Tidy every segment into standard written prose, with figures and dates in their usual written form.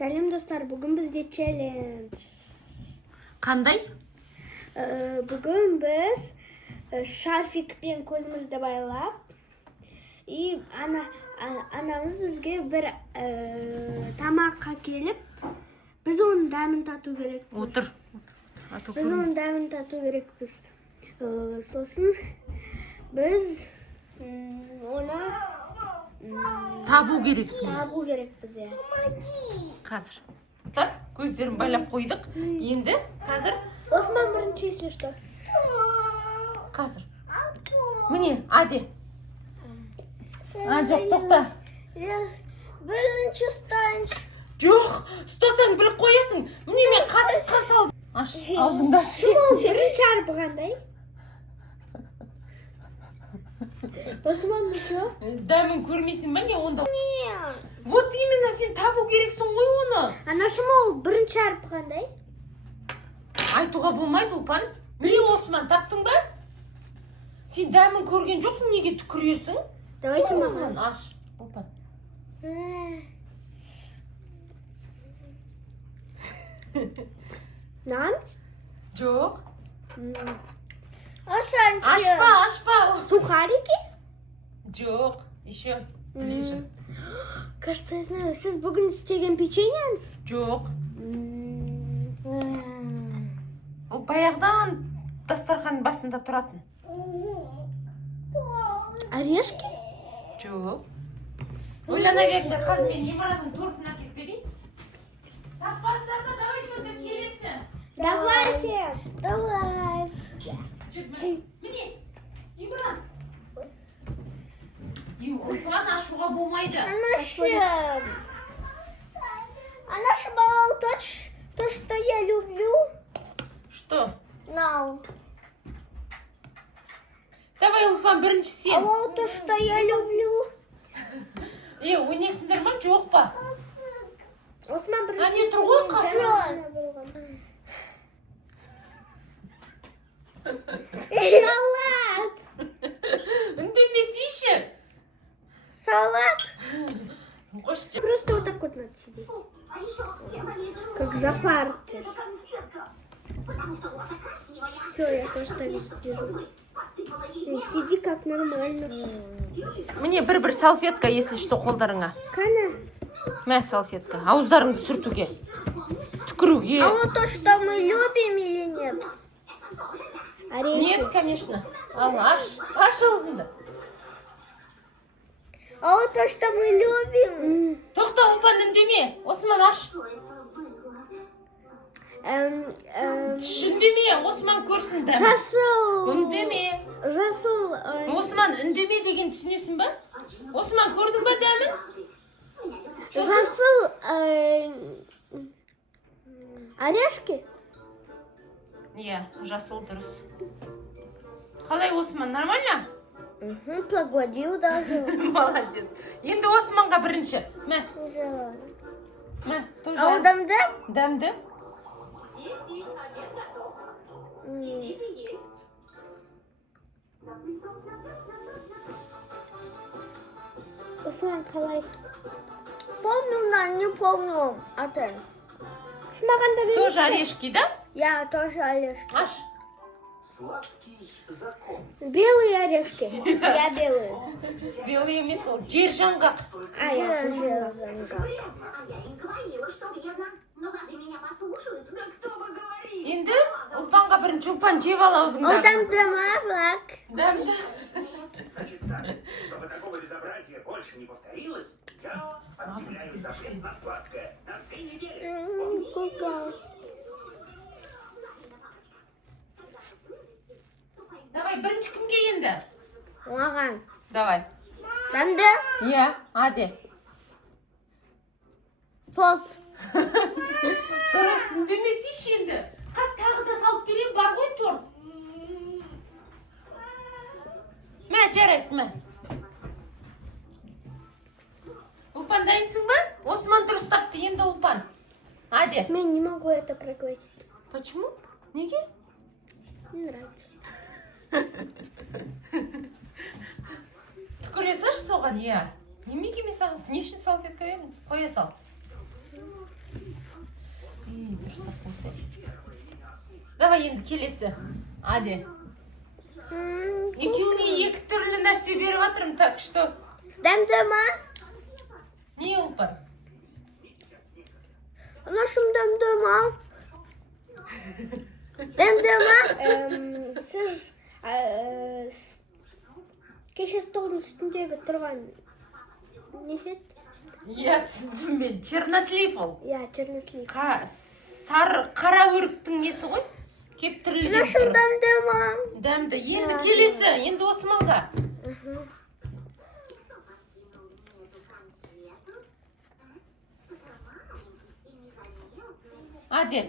Сәлем достар, бүгін бізде челлендж. Қандай? Бүгін біз шарфикпен көзімізді байлап, и анамыз бізге бір тамаққа келіп, біз оның дәмін тату керекпіз. Отыр. Біз оның дәмін тату керекпіз. Сосын біз оны Табу керексің. табу керекпіз. Қазір. Тұр, көздерін байлап қойдық. Енді қазір. Осман бірінші, если что. Қазір. Міне, аде. Жоқ, тоқта. Бірінші ұстайыншы. Жоқ, ұстасаң біліп қоясың. Міне мен қасыққа салдым. Аш, аузыңды аш. Бірінші арбы қандай? Осман нұшы? Дәмін көрмейсің бе не онда? Вот именно сен табу керексің ғой оны. Анашым ол бірінші арбы қандай? Айтуға болмайды Ұлпан. Міне Осман таптың ба? Сен дәмін көрген жоқсың, неге түкіресің? Давайте маған. Аш, Ұлпан. Нан? Жоқ. Ашпа. Сухарики? Жоқ, еще ближе. Кажется, я знаю. Сіз бүгін істеген печеньеңіз? Жоқ. Ол баяғыдан дастархан басында тұратын. Орешки? Жоқ. Ойлана беріңдер, қазір мен Имранның тортын әкеліп берейін. Таппасыздар ма, давайте онда келесі. Давай. Міне, Имран. Ұлпан ашуға болмайды. Анашым, ал то, что я люблю. Что? Нау. Давай, Ұлпан, бірінші сен. Ал то, что я люблю. Ойнайсыңдар ма, жоқ па? Осман бірінші. Әне тұр ғой, қасыр. Салат. Үндемесейші. Салат. Қошты. Просто вот так вот надо сидеть. Как за партой. Все, я тоже так сижу. Сиди как нормально. Міне бір салфетка, если что, қолдарыңа. Кана? Мә салфетка. Ауыздарыңды сүртуге. Түкіруге. А вот то, что мы любим или нет? Орехи. Нет, конечно. Ал, аш аузыңды. А вот то, что мы любим. Тоқта, Ұлпан, үндеме. Осман, аш. Үндеме, Осман көрсін дәмін. Жасыл. Үндеме. Жасыл. Осман, үндеме деген түсінесің ба? Осман, көрдің ба дәмін? Жасыл. Орешки? Иә, жасыл дұрыс. Қалай, Осман, нормально? Погодил даже. Молодец. Енді Османға бірінші. Мә, мә, той А у жар. Дамды? Дәмді. Осман, қалай? Помню, но не помню. А ты? Смағанда береші? Тоже орешки, да? Я тоже орешки. Аш. Белые орешки. Я белые. Белый емес ол, жер жаңғақ. А я желтый. Енді Ұлпанға бірінші. Ұлпан, жеп ал аузыңда. О, Дамды мазак. Дәмді. Значит так, чтобы такого безобразия больше не повторилось, я объявляю запрет на сладкое на 2 недели. Кука. Давай, бірінші кімге енді? Маған. Давай. Дамды? Иә, аде. Поп. Дұрыс, үндемесейші енді. Қас тағы да салып берем, бар ғой торт. Мә, жарайды, мә. Ұлпан, дайынсың ба? Осман дұрыс тапты, енді Ұлпан. Аде. Мен не могу это проглотить. Почему? Неге? Не нравится. Түкіре салшы соған, иә. Немеге мен саған не үшін салфетка бердің? Қоя сал. Давай енді келесі. Аде. Екеуіне екі түрлі нәрсе беріп жатырмын, так что... Дәмдема. Не ұлпан? Анашым дәмдема. Дәмдема. Сіз кеше столдың үстіндегі тұрған неше? Иә, түсіндім мен. Чернослив ол. Иә, чернослив. Қара өріктің несі ғой? Кептірілген. Анашым дәмдема. Дәмді. Енді келесі. Енді Османға. Аде.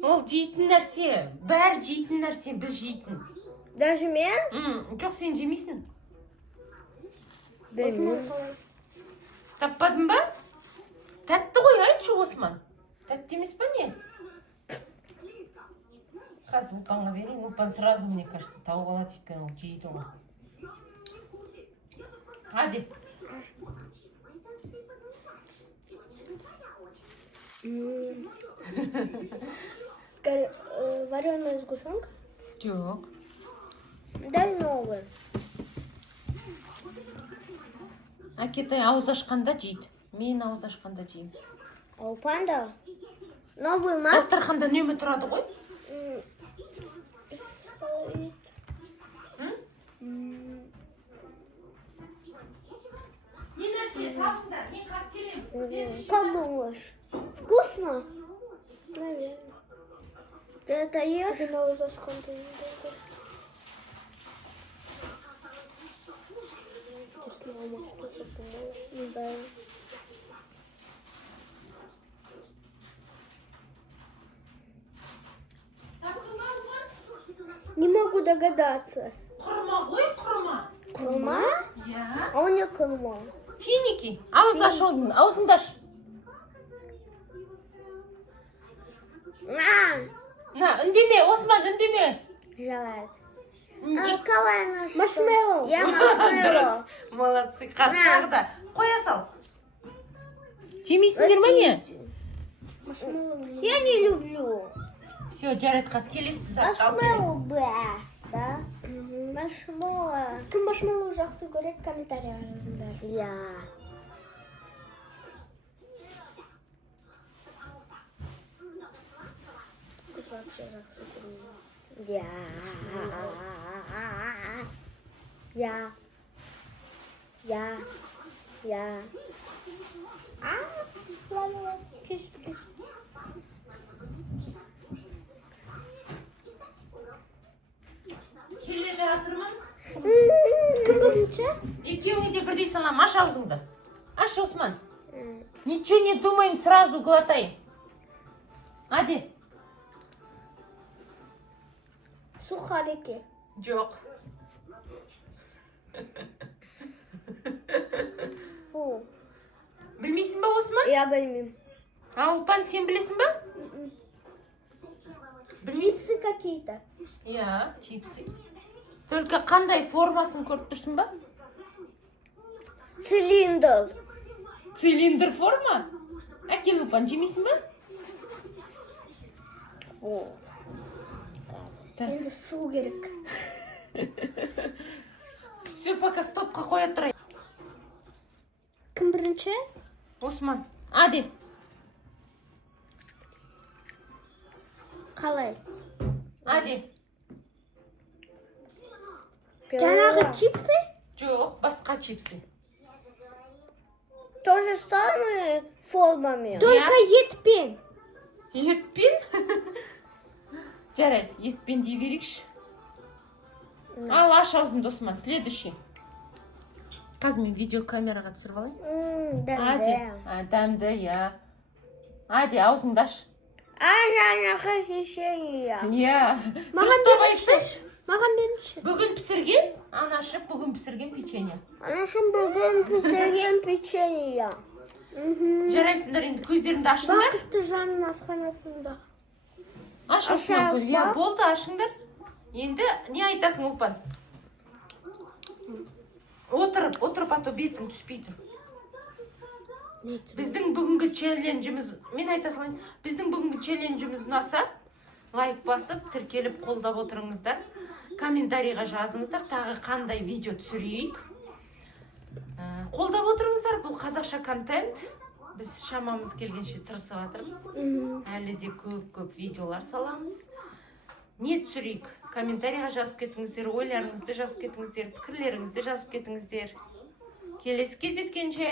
Ол жейтін нәрсе. Бәрі жейтін нәрсе. Біз жейтін. Даже мен? Жоқ, сен жемейсің. Білмеймін. Таппадың ба? Тәтті ғой, айтшы, Осман. Тәтті емес па не? Қазір Ұлпанға берейін. Ұлпан сразу, мне кажется, тауып алады, өйткені ол жейді ғой. Аде. Вареная сгущенка? Жоқ. Дай новый. Әкетай ауыз ашқанда жейді. Мен ауыз ашқанда жеймін. Ал панда? Новый ма? Дастарханда үнемі тұрады ғой? Не нәрсе, табыңдар, мен қарсы келемін. Как думаешь? Вкусно? Наверное. Ты это ешь? Ты новый зашканка не даешь. Не знаю. Не могу догадаться. Құрма ғой, құрма. Курма? Иә. А у нее курма. Финики. Ауыз аш, аузыңды аш. На, үндеме, Осман, үндеме. Желает. А какая она? Маршмеллоу. Я Дұрыс. маршмеллоу. Молодцы. Қазір да. Қоя сал. Жемейсіңдер ме не? Я не люблю. Все, жарайды, қаз келесі затты алып келемін. Маршмеллоу, да. Маршмеллоу. Кім маршмеллоу жақсы көреді, комментария жазыңдар. Я. Біз вообще жақсы көрмейміз. Я. Я. Я. Я. Ладно, кеш. Келе жатырмын. Кім бірінші? Екеуіңе де бірдей салам. Аш аузыңды. Аш, Осман. Ничего не думаем, сразу глотаем. Аде. Сухарики. Жоқ. Фу. Білмейсің ба, Осман? Я білмеймін. А Ұлпан, сен білесің ба? Чипсы какие-то. Я, чипсы. Только қандай формасын көріп тұрсың ба? Цилиндр. Цилиндр форма? Әкел, Ұлпан, жемейсің ба? О. Енді су керек. Все, пока стопқа қоя тұрайын. Кім бірінші? Осман. Аде. Қалай? Аде. Жаңағы чипсы? Жоқ, басқа чипсы. То же самое формами. Только етпен. Етпен? Жарайды, етпен дей берейікші. Ал, аш аузыңды, Осман. Следующий. Қазір мен видеокамераға түсіріп алайын. Дәмді. Дәмді, я. Аде, аузыңды аш. Жаңағы шешейя. Я. Маған беріңші. Маған беріңші. Бүгін пісірген, анашып бүгін пісірген печенье. Анашым бүгін пісірген печенье. Жарайсыңдар, енді көздеріңді ашыңдар. Бақытты жанның асханасында. Аш, Осман, я, болды, ашыңдар. Енді не айтасың, Ұлпан? Отырып, а то бетің түспей тұр. Біздің бүгінгі челленджіміз, мен айта салайын, біздің бүгінгі челленджіміз ұнаса, лайк басып, тіркеліп қолдап отырыңыздар. Комментарийға жазыңыздар, тағы қандай видео түсірейік. Қолдап отырыңыздар, бұл қазақша контент. Біз шамамыз келгенше тырысып жатырмыз. Әлі де көп видеолар саламыз. Не түсірейік? Комментарийға жазып кетіңіздер, ойларыңызды жазып кетіңіздер, пікірлеріңізді жазып кетіңіздер. Келесі кездескенше.